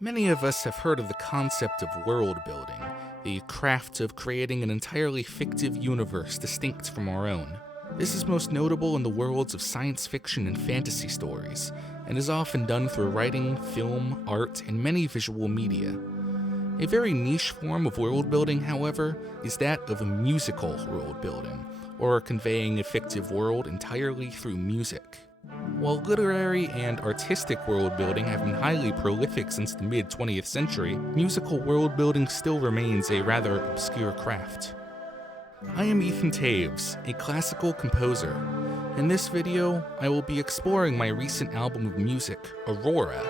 Many of us have heard of the concept of world building, the craft of creating an entirely fictive universe distinct from our own. This is most notable in the worlds of science fiction and fantasy stories, and is often done through writing, film, art, and many visual media. A very niche form of world building, however, is that of musical world building, or conveying a fictive world entirely through music. While literary and artistic world building have been highly prolific since the mid-20th century, musical world building still remains a rather obscure craft. I am Ethan Toavs, a classical composer. In this video, I will be exploring my recent album of music, Aurora,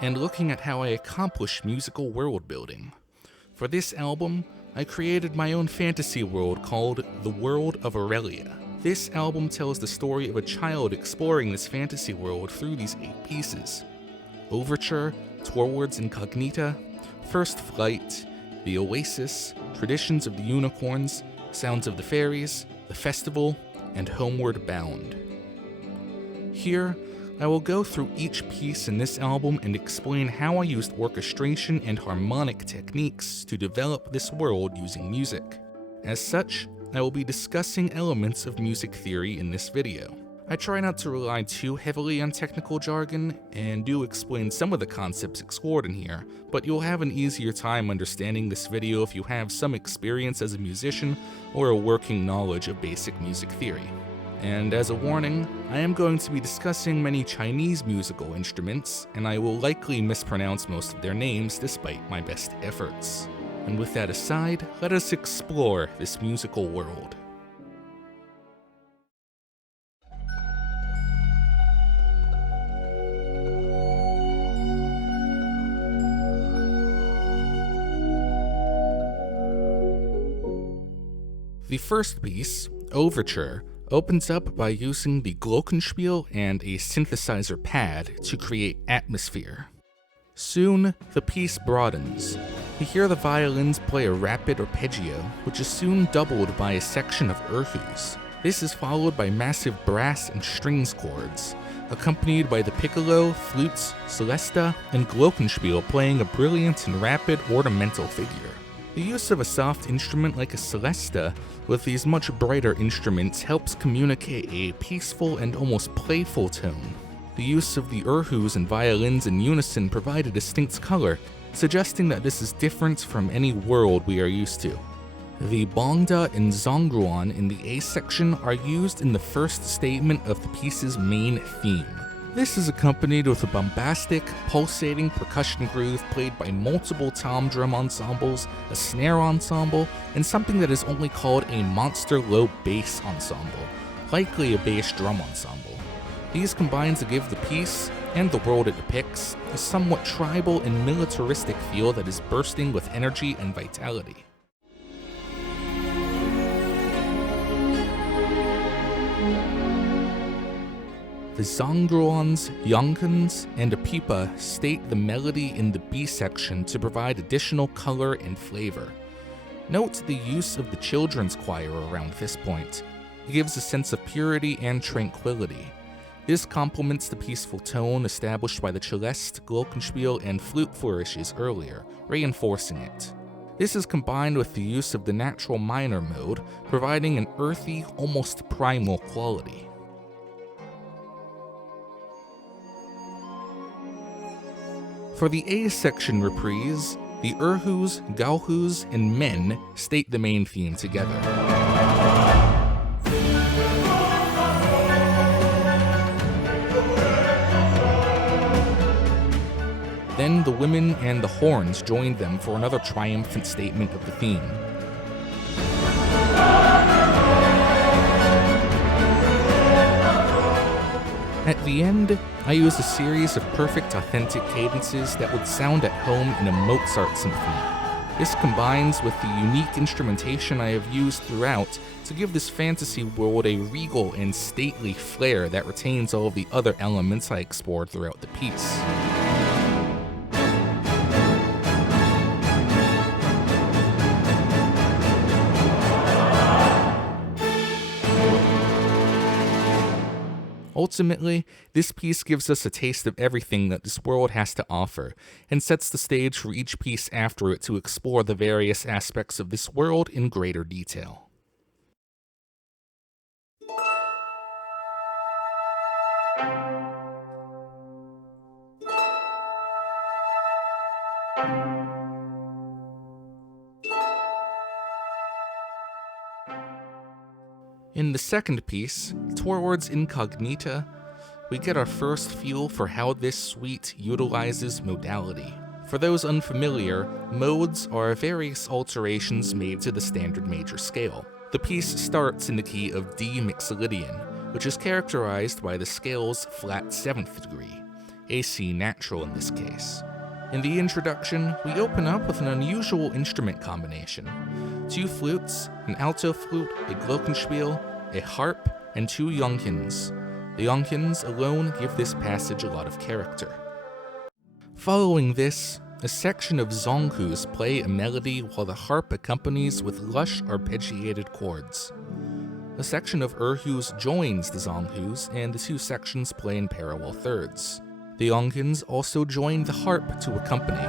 and looking at how I accomplish musical world building. For this album, I created my own fantasy world called The World of Rulia. This album tells the story of a child exploring this fantasy world through these 8 pieces: Overture, towards Incognita, First Flight, The Oasis, Traditions of the Unicorns, Sounds of the Fairies, The Festival, and Homeward Bound. Here, I will go through each piece in this album and explain how I used orchestration and harmonic techniques to develop this world using music. As such, I will be discussing elements of music theory in this video. I try not to rely too heavily on technical jargon, and do explain some of the concepts explored in here, but you'll have an easier time understanding this video if you have some experience as a musician or a working knowledge of basic music theory. And as a warning, I am going to be discussing many Chinese musical instruments, and I will likely mispronounce most of their names despite my best efforts. And with that aside, let us explore this musical world. The first piece, Overture, opens up by using the glockenspiel and a synthesizer pad to create atmosphere. Soon, the piece broadens. You hear the violins play a rapid arpeggio, which is soon doubled by a section of erhus. This is followed by massive brass and strings chords, accompanied by the piccolo, flutes, celesta, and glockenspiel playing a brilliant and rapid ornamental figure. The use of a soft instrument like a celesta with these much brighter instruments helps communicate a peaceful and almost playful tone. The use of the erhus and violins in unison provide a distinct color, suggesting that this is different from any world we are used to. The bongda and zongruan in the A section are used in the first statement of the piece's main theme. This is accompanied with a bombastic, pulsating percussion groove played by multiple tom drum ensembles, a snare ensemble, and something that is only called a monster low bass ensemble, likely a bass drum ensemble. These combine to give the piece, and the world it depicts, a somewhat tribal and militaristic feel that is bursting with energy and vitality. The zongruans, yonkans, and apipa state the melody in the B section to provide additional color and flavor. Note the use of the children's choir around this point. It gives a sense of purity and tranquility. This complements the peaceful tone established by the celeste, glockenspiel, and flute flourishes earlier, reinforcing it. This is combined with the use of the natural minor mode, providing an earthy, almost primal quality. For the A section reprise, the erhus, gaohus, and men state the main theme together. Then the women and the horns join them for another triumphant statement of the theme. At the end, I use a series of perfect authentic cadences that would sound at home in a Mozart symphony. This combines with the unique instrumentation I have used throughout to give this fantasy world a regal and stately flair that retains all of the other elements I explored throughout the piece. Ultimately, this piece gives us a taste of everything that this world has to offer, and sets the stage for each piece after it to explore the various aspects of this world in greater detail. In the second piece, towards Incognita, we get our first feel for how this suite utilizes modality. For those unfamiliar, modes are various alterations made to the standard major scale. The piece starts in the key of D Mixolydian, which is characterized by the scale's flat 7th degree, a C natural in this case. In the introduction, we open up with an unusual instrument combination: 2 flutes, an alto flute, a glockenspiel, a harp, and 2 yonkins. The yonkins alone give this passage a lot of character. Following this, a section of zonghus play a melody while the harp accompanies with lush arpeggiated chords. A section of erhus joins the zonghus, and the 2 sections play in parallel thirds. The yonkins also join the harp to accompany.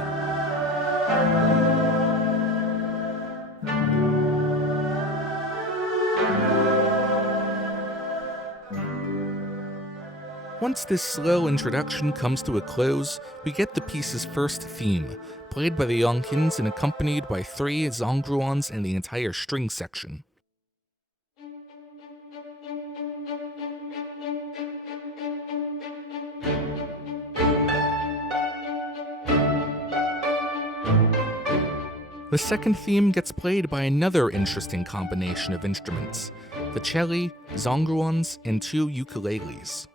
Once this slow introduction comes to a close, we get the piece's first theme, played by the yonkins and accompanied by 3 zongruons and the entire string section. The second theme gets played by another interesting combination of instruments: the celli, zongruons, and 2 ukuleles.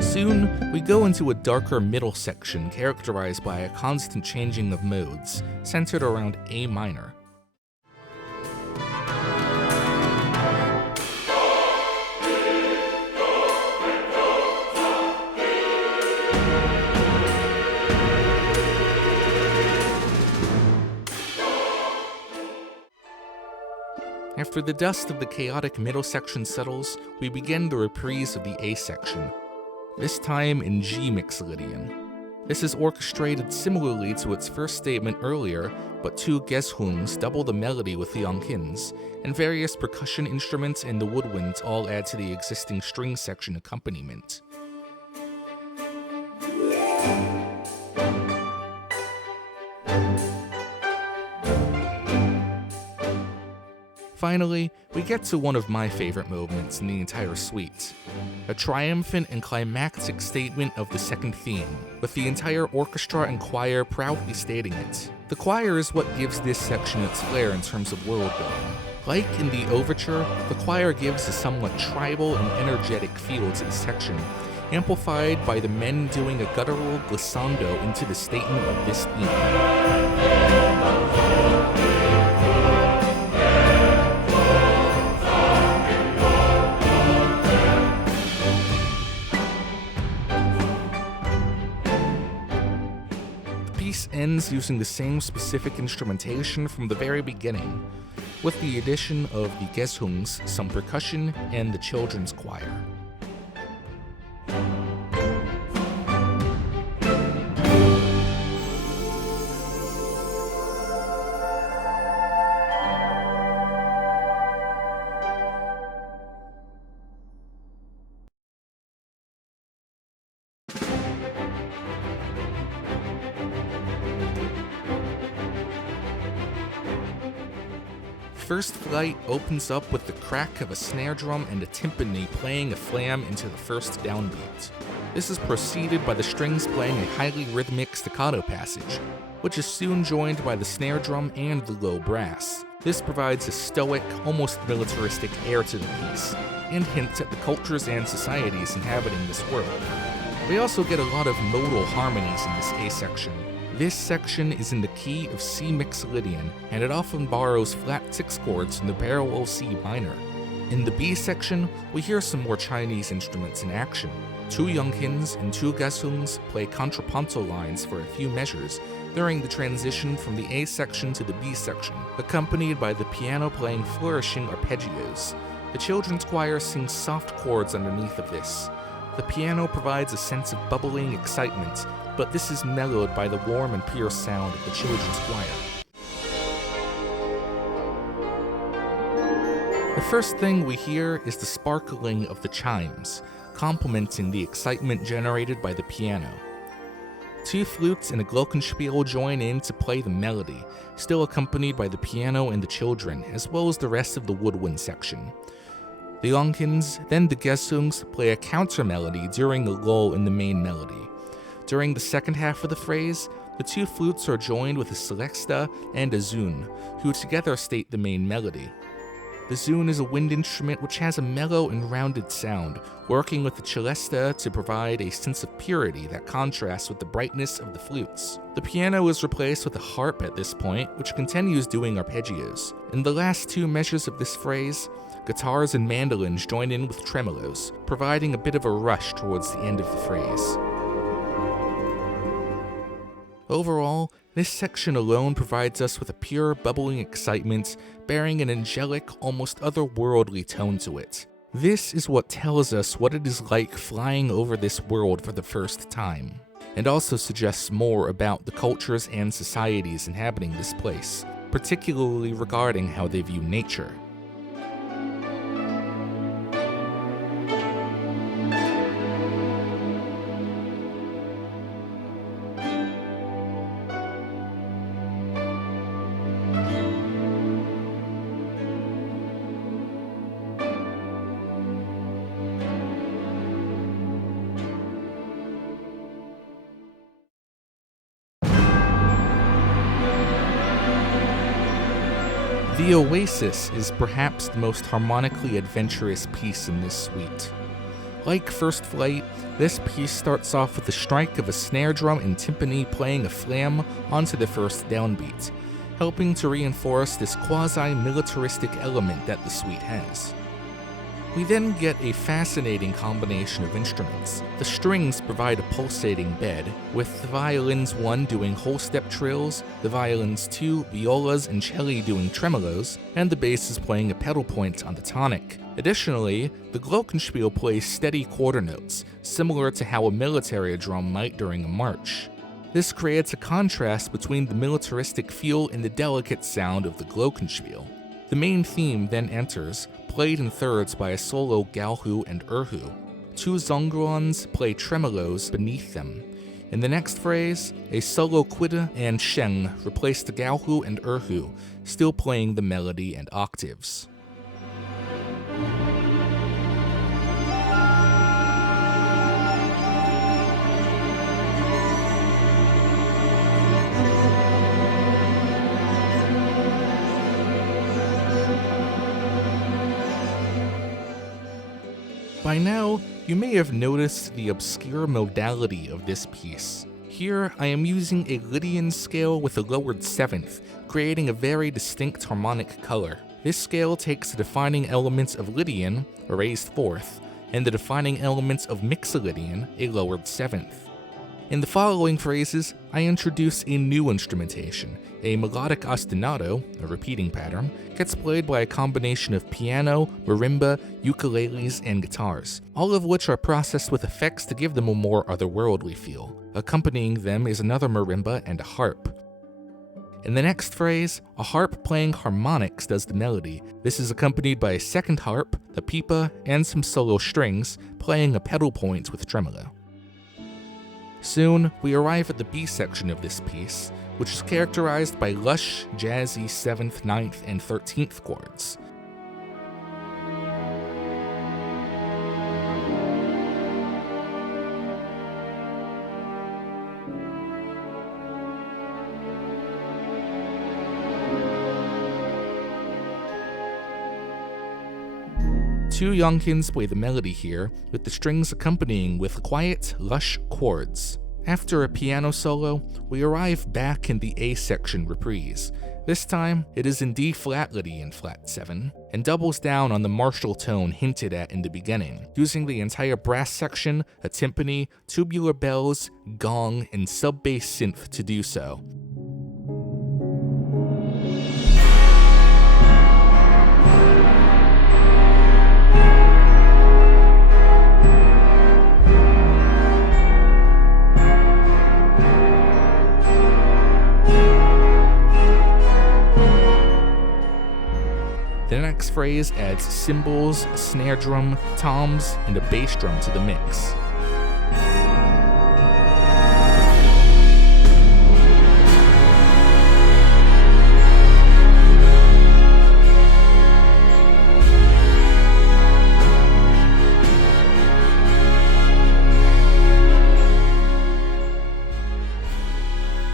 Soon, we go into a darker middle section characterized by a constant changing of modes, centered around A minor. After the dust of the chaotic middle section settles, we begin the reprise of the A section, this time in G Mixolydian. This is orchestrated similarly to its first statement earlier, but 2 gezhungs double the melody with the yonkins, and various percussion instruments and the woodwinds all add to the existing string section accompaniment. Finally, we get to one of my favorite moments in the entire suite, a triumphant and climactic statement of the second theme, with the entire orchestra and choir proudly stating it. The choir is what gives this section its flair in terms of world building. Like in the Overture, the choir gives a somewhat tribal and energetic feel to the section, amplified by the men doing a guttural glissando into the statement of this theme. Ends using the same specific instrumentation from the very beginning, with the addition of the gezhungs, some percussion, and the children's choir. First flight opens up with the crack of a snare drum and a timpani playing a flam into the first downbeat. This is preceded by the strings playing a highly rhythmic staccato passage, which is soon joined by the snare drum and the low brass. This provides a stoic, almost militaristic air to the piece, and hints at the cultures and societies inhabiting this world. We also get a lot of modal harmonies in this A section. This section is in the key of C Mixolydian, and it often borrows flat 6 chords in the parallel C minor. In the B section, we hear some more Chinese instruments in action. 2 yonkins and 2 gezhungs play contrapunto lines for a few measures, during the transition from the A section to the B section, accompanied by the piano playing flourishing arpeggios. The children's choir sings soft chords underneath of this. The piano provides a sense of bubbling excitement, but this is mellowed by the warm and pure sound of the children's choir. The first thing we hear is the sparkling of the chimes, complementing the excitement generated by the piano. Two flutes and a glockenspiel join in to play the melody, still accompanied by the piano and the children, as well as the rest of the woodwind section. The Yonkins, then the Gesungs, play a counter melody during a lull in the main melody. During the second half of the phrase, the two flutes are joined with a celesta and a zun, who together state the main melody. The zun is a wind instrument which has a mellow and rounded sound, working with the celesta to provide a sense of purity that contrasts with the brightness of the flutes. The piano is replaced with a harp at this point, which continues doing arpeggios. In the last two measures of this phrase, guitars and mandolins join in with tremolos, providing a bit of a rush towards the end of the phrase. Overall, this section alone provides us with a pure, bubbling excitement, bearing an angelic, almost otherworldly tone to it. This is what tells us what it is like flying over this world for the first time, and also suggests more about the cultures and societies inhabiting this place, particularly regarding how they view nature. The Oasis is perhaps the most harmonically adventurous piece in this suite. Like First Flight, this piece starts off with the strike of a snare drum and timpani playing a flam onto the first downbeat, helping to reinforce this quasi-militaristic element that the suite has. We then get a fascinating combination of instruments. The strings provide a pulsating bed, with the violins 1 doing whole step trills, the violins 2, violas, and celli doing tremolos, and the basses playing a pedal point on the tonic. Additionally, the glockenspiel plays steady quarter notes, similar to how a military drum might during a march. This creates a contrast between the militaristic feel and the delicate sound of the glockenspiel. The main theme then enters, played in thirds by a solo galhu and erhu. Two zongrons play tremolos beneath them. In the next phrase, a solo quida and sheng replace the galhu and erhu, still playing the melody and octaves. By now, you may have noticed the obscure modality of this piece. Here, I am using a Lydian scale with a lowered seventh, creating a very distinct harmonic color. This scale takes the defining elements of Lydian, a raised fourth, and the defining elements of Mixolydian, a lowered seventh. In the following phrases, I introduce a new instrumentation. A melodic ostinato, a repeating pattern, gets played by a combination of piano, marimba, ukuleles, and guitars, all of which are processed with effects to give them a more otherworldly feel. Accompanying them is another marimba and a harp. In the next phrase, a harp playing harmonics does the melody. This is accompanied by a second harp, the pipa, and some solo strings, playing a pedal point with tremolo. Soon, we arrive at the B section of this piece, which is characterized by lush, jazzy 7th, 9th, and 13th chords. Two Yonkins play the melody here, with the strings accompanying with quiet, lush chords. After a piano solo, we arrive back in the A section reprise. This time, it is in D-flat Lydian flat 7, and doubles down on the martial tone hinted at in the beginning, using the entire brass section, a timpani, tubular bells, gong, and sub-bass synth to do so. phrase adds cymbals, a snare drum, toms, and a bass drum to the mix.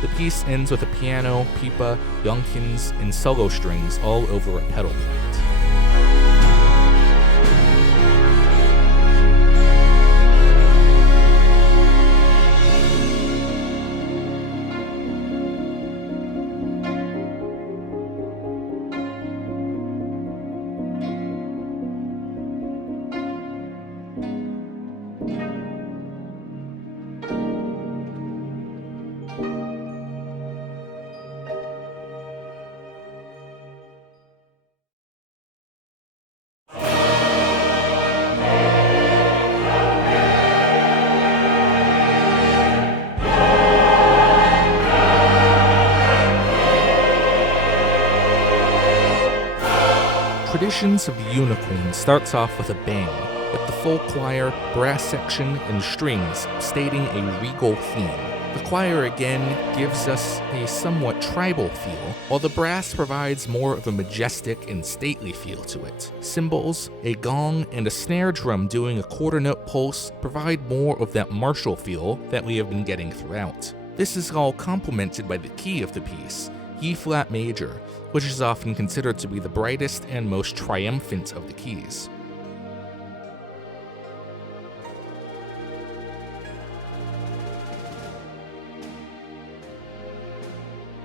The piece ends with a piano, pipa, yonkins, and solo strings all over a pedal point. Traditions of the Unicorn starts off with a bang, with the full choir, brass section, and strings stating a regal theme. The choir again gives us a somewhat tribal feel, while the brass provides more of a majestic and stately feel to it. Cymbals, a gong, and a snare drum doing a quarter note pulse provide more of that martial feel that we have been getting throughout. This is all complemented by the key of the piece, E-flat major, which is often considered to be the brightest and most triumphant of the keys.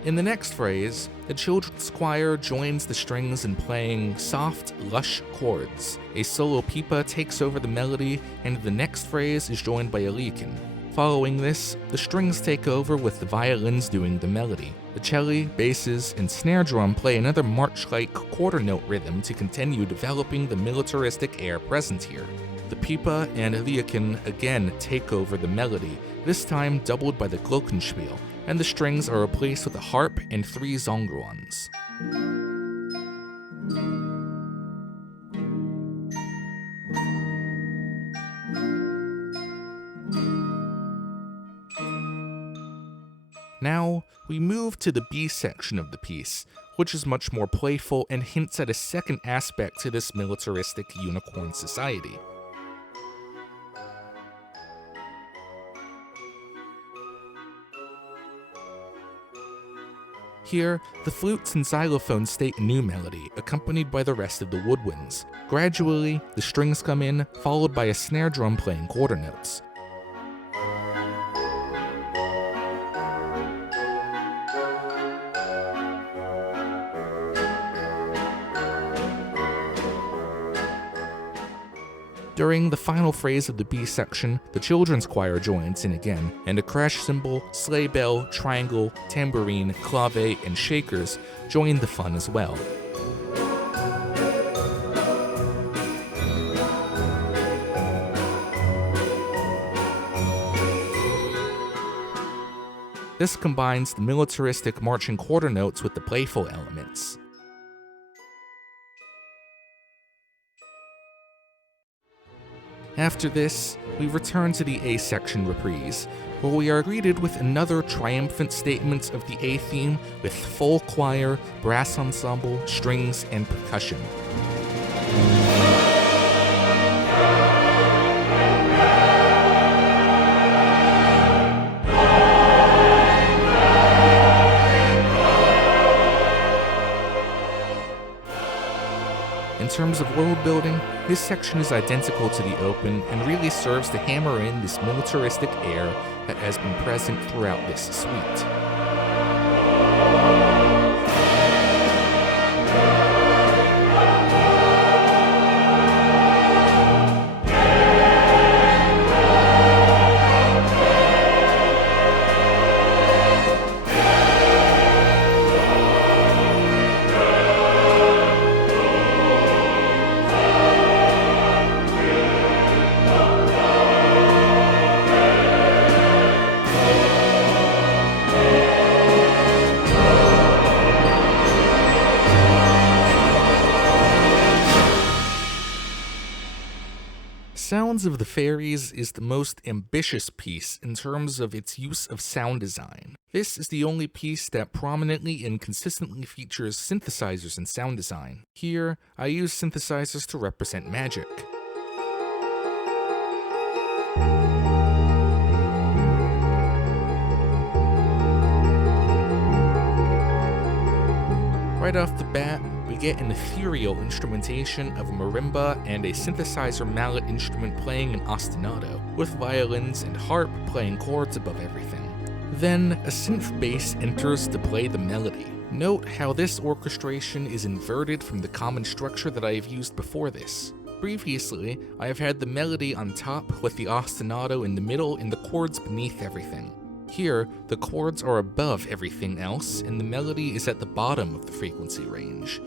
In the next phrase, the children's choir joins the strings in playing soft, lush chords. A solo pipa takes over the melody, and the next phrase is joined by a likin. Following this, the strings take over with the violins doing the melody. The cello, basses, and snare drum play another march-like quarter note rhythm to continue developing the militaristic air present here. The pipa and likin again take over the melody, this time doubled by the glockenspiel, and the strings are replaced with a harp and 3 zongrons. Now, we move to the B section of the piece, which is much more playful and hints at a second aspect to this militaristic unicorn society. Here, the flutes and xylophones state a new melody, accompanied by the rest of the woodwinds. Gradually, the strings come in, followed by a snare drum playing quarter notes. During the final phrase of the B section, the children's choir joins in again, and a crash cymbal, sleigh bell, triangle, tambourine, clave, and shakers join the fun as well. This combines the militaristic marching quarter notes with the playful elements. After this, we return to the A section reprise, where we are greeted with another triumphant statement of the A theme with full choir, brass ensemble, strings, and percussion. In terms of world building, this section is identical to the open and really serves to hammer in this militaristic air that has been present throughout this suite. Sounds of the Fairies is the most ambitious piece in terms of its use of sound design. This is the only piece that prominently and consistently features synthesizers in sound design. Here, I use synthesizers to represent magic. Right off the bat, we get an ethereal instrumentation of a marimba and a synthesizer mallet instrument playing an ostinato, with violins and harp playing chords above everything. Then, a synth bass enters to play the melody. Note how this orchestration is inverted from the common structure that I have used before this. Previously, I have had the melody on top with the ostinato in the middle and the chords beneath everything. Here, the chords are above everything else, and the melody is at the bottom of the frequency range.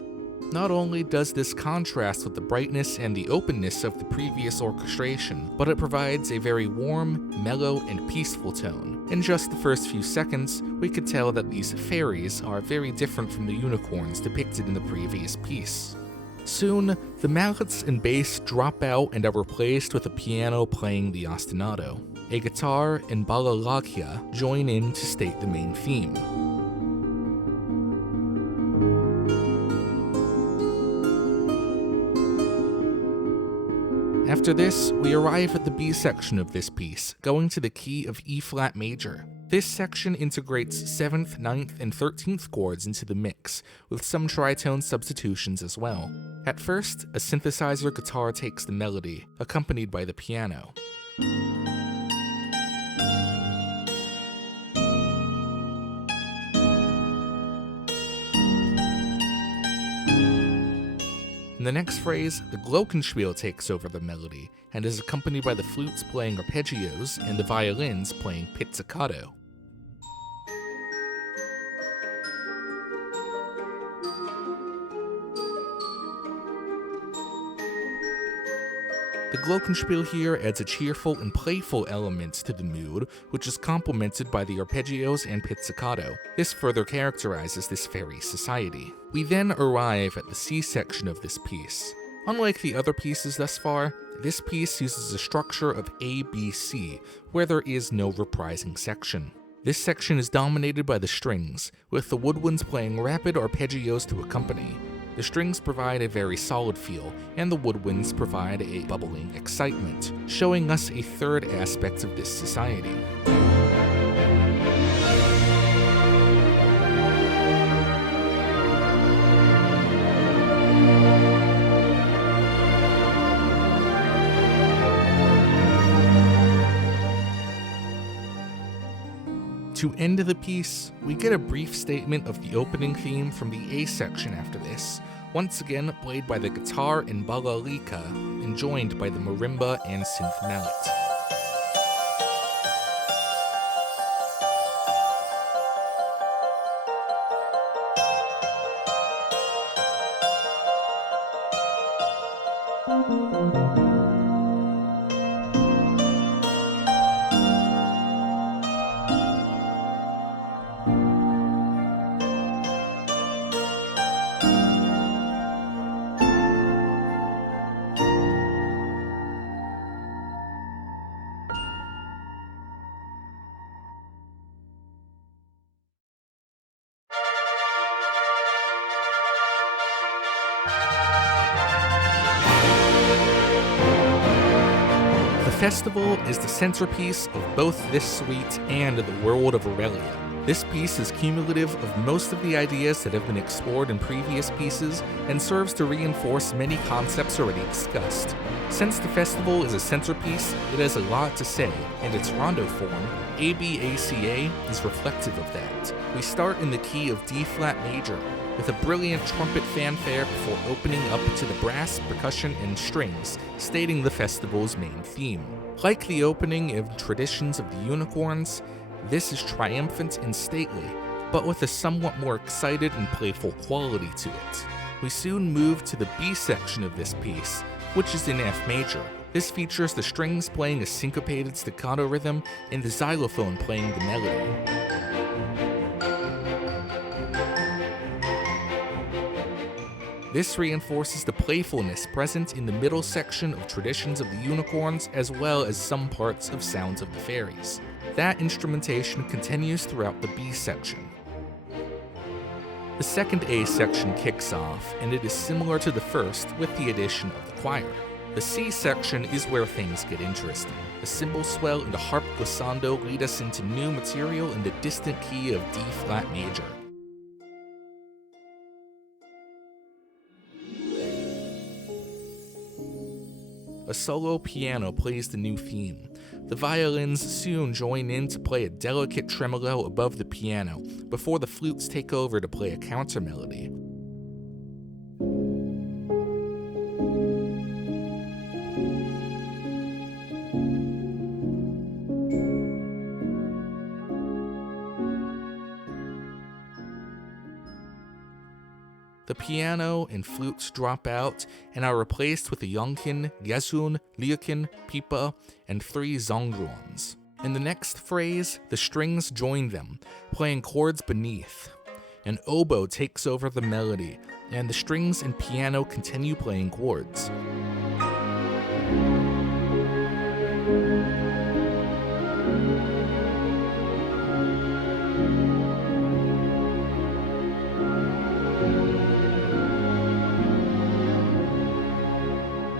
Not only does this contrast with the brightness and the openness of the previous orchestration, but it provides a very warm, mellow, and peaceful tone. In just the first few seconds, we could tell that these fairies are very different from the unicorns depicted in the previous piece. Soon, the mallets and bass drop out and are replaced with a piano playing the ostinato. A guitar and balalakia join in to state the main theme. After this, we arrive at the B section of this piece, going to the key of E-flat major. This section integrates 7th, 9th, and 13th chords into the mix, with some tritone substitutions as well. At first, a synthesizer guitar takes the melody, accompanied by the piano. In the next phrase, the glockenspiel takes over the melody, and is accompanied by the flutes playing arpeggios and the violins playing pizzicato. The glockenspiel here adds a cheerful and playful element to the mood, which is complemented by the arpeggios and pizzicato. This further characterizes this fairy society. We then arrive at the C section of this piece. Unlike the other pieces thus far, this piece uses a structure of A-B-C, where there is no reprising section. This section is dominated by the strings, with the woodwinds playing rapid arpeggios to accompany. The strings provide a very solid feel, and the woodwinds provide a bubbling excitement, showing us a third aspect of this society. To end the piece, we get a brief statement of the opening theme from the A section after this, once again played by the guitar and balalika, and joined by the marimba and synth mallet. The festival is the centerpiece of both this suite and the world of Aurelia. This piece is cumulative of most of the ideas that have been explored in previous pieces and serves to reinforce many concepts already discussed. Since the festival is a centerpiece, it has a lot to say, and its rondo form, ABACA, is reflective of that. We start in the key of D-flat major, with a brilliant trumpet fanfare before opening up to the brass, percussion, and strings, stating the festival's main theme. Like the opening of Traditions of the Unicorns, this is triumphant and stately, but with a somewhat more excited and playful quality to it. We soon move to the B section of this piece, which is in F major. This features the strings playing a syncopated staccato rhythm and the xylophone playing the melody. This reinforces the playfulness present in the middle section of Traditions of the Unicorns as well as some parts of Sounds of the Fairies. That instrumentation continues throughout the B section. The second A section kicks off, and it is similar to the first with the addition of the choir. The C section is where things get interesting. The cymbal swell and the harp glissando lead us into new material in the distant key of D flat major. A solo piano plays the new theme. The violins soon join in to play a delicate tremolo above the piano, before the flutes take over to play a counter melody. The piano and flutes drop out and are replaced with a yonkin, gezun, liukin, pipa, and 3 zongruons. In the next phrase, the strings join them, playing chords beneath. An oboe takes over the melody, and the strings and piano continue playing chords.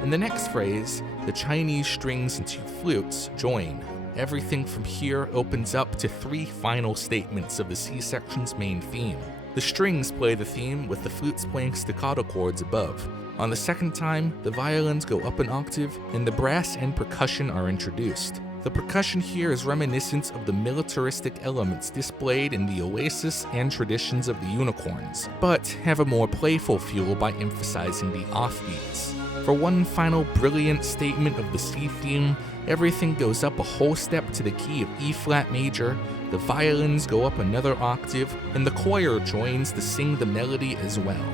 In the next phrase, the Chinese strings and 2 flutes join. Everything from here opens up to 3 final statements of the C section's main theme. The strings play the theme with the flutes playing staccato chords above. On the second time, the violins go up an octave and the brass and percussion are introduced. The percussion here is reminiscent of the militaristic elements displayed in the Oasis and Traditions of the Unicorns, but have a more playful feel by emphasizing the offbeats. For one final brilliant statement of the C theme, everything goes up a whole step to the key of E flat major, the violins go up another octave, and the choir joins to sing the melody as well.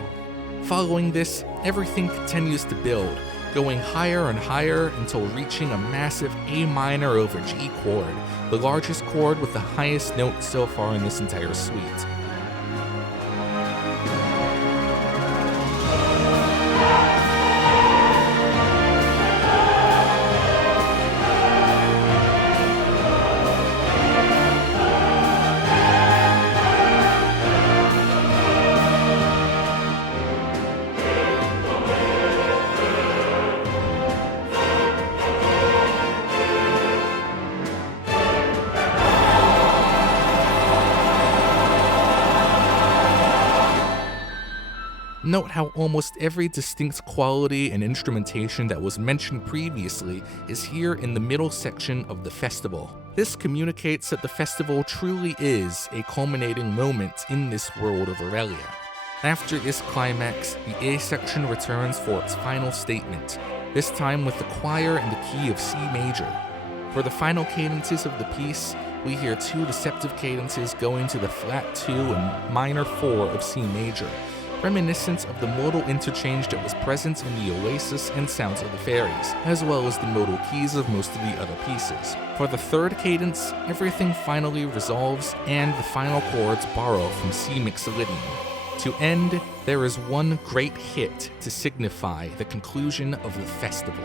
Following this, everything continues to build, going higher and higher until reaching a massive A minor over G chord, the largest chord with the highest note so far in this entire suite. Note how almost every distinct quality and instrumentation that was mentioned previously is here in the middle section of the festival. This communicates that the festival truly is a culminating moment in this world of Aurelia. After this climax, the A section returns for its final statement, this time with the choir in the key of C major. For the final cadences of the piece, we hear 2 deceptive cadences going to the flat 2 and minor 4 of C major, reminiscent of the modal interchange that was present in the Oasis and Sounds of the Fairies, as well as the modal keys of most of the other pieces. For the third cadence, everything finally resolves and the final chords borrow from C mixolydian. To end, there is one great hit to signify the conclusion of the festival.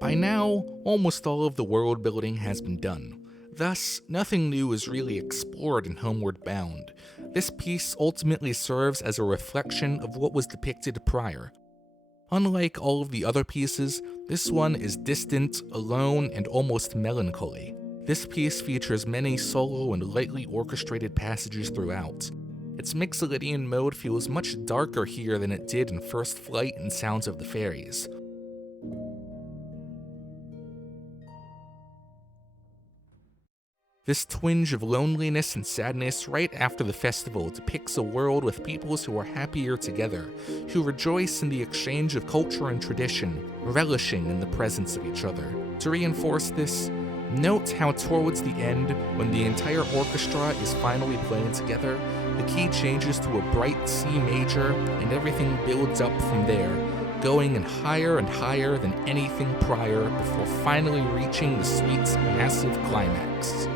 By now, almost all of the world building has been done. Thus, nothing new is really explored in Homeward Bound. This piece ultimately serves as a reflection of what was depicted prior. Unlike all of the other pieces, this one is distant, alone, and almost melancholy. This piece features many solo and lightly orchestrated passages throughout. Its Mixolydian mode feels much darker here than it did in First Flight and Sounds of the Fairies. This twinge of loneliness and sadness right after the festival depicts a world with peoples who are happier together, who rejoice in the exchange of culture and tradition, relishing in the presence of each other. To reinforce this, note how towards the end, when the entire orchestra is finally playing together, the key changes to a bright C major and everything builds up from there, going and higher than anything prior before finally reaching the suite's massive climax.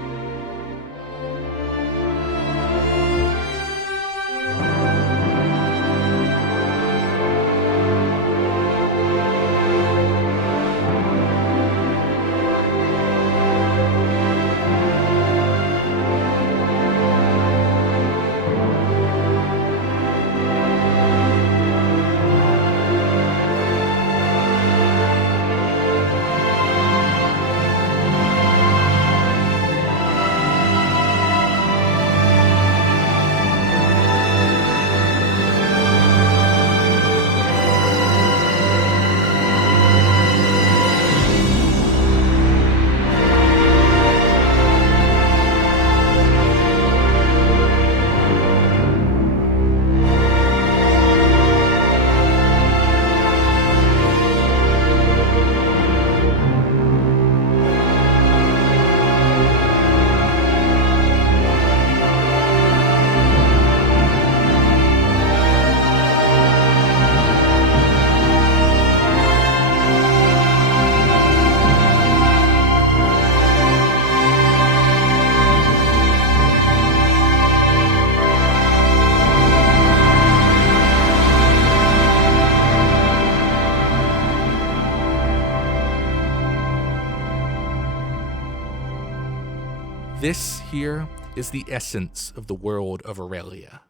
This here is the essence of the world of Aurelia.